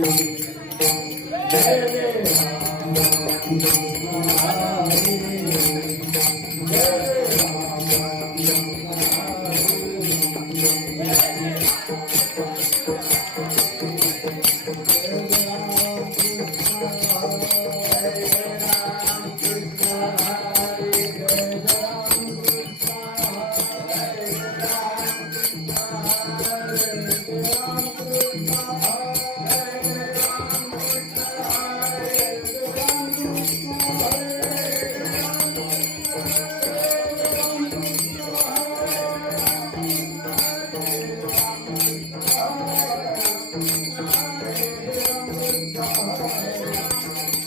네.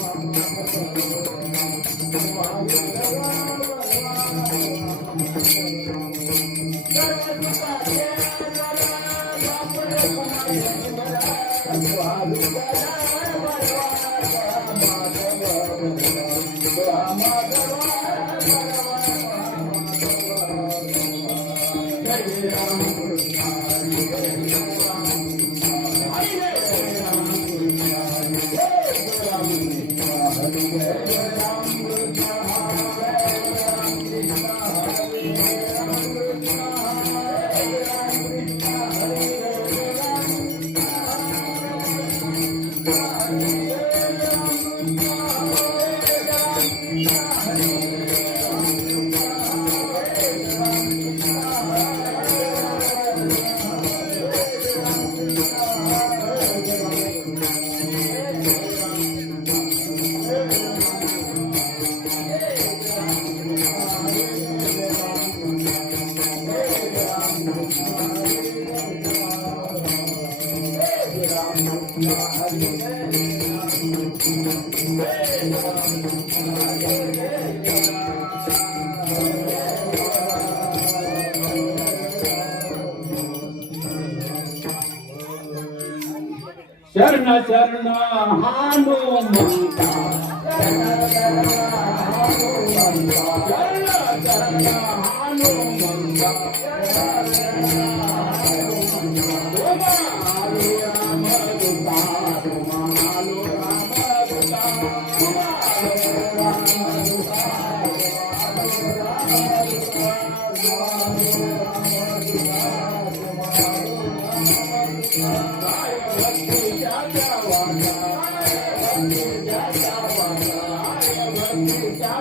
झाले होता ಶರಣ ಶರಣ ಹನುಮಂತ ಶರಣ ಶರಣ Hanumantha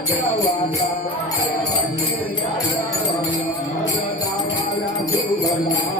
Thank you.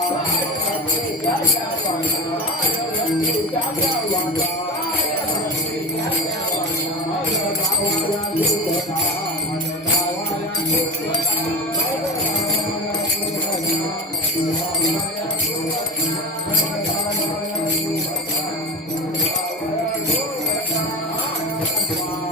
Oh,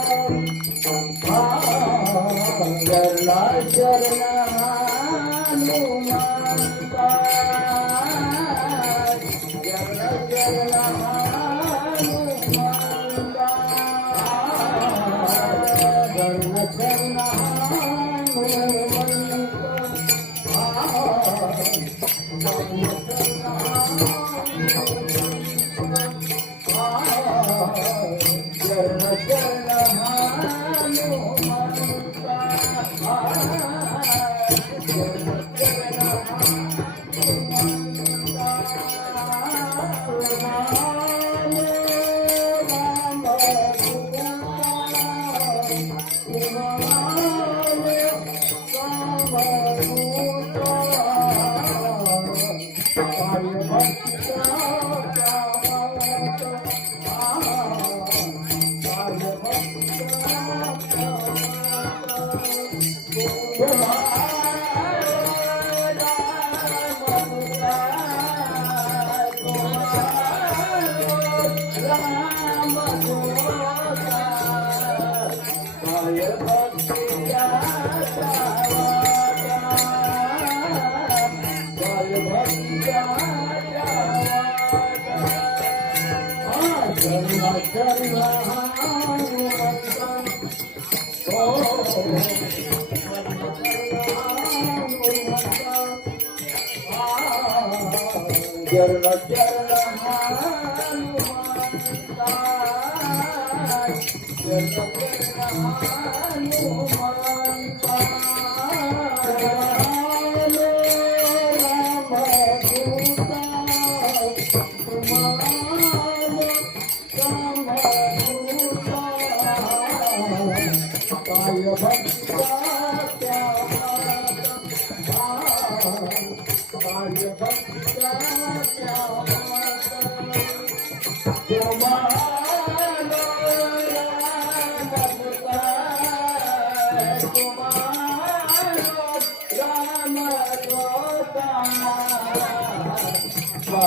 Oh, Jai Jai Jai Jai Jai Jai Jai Jai Jai Jai Jai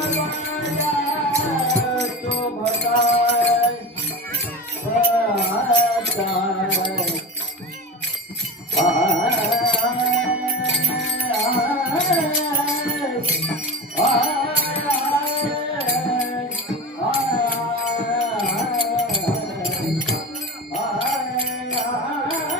चरण Bye.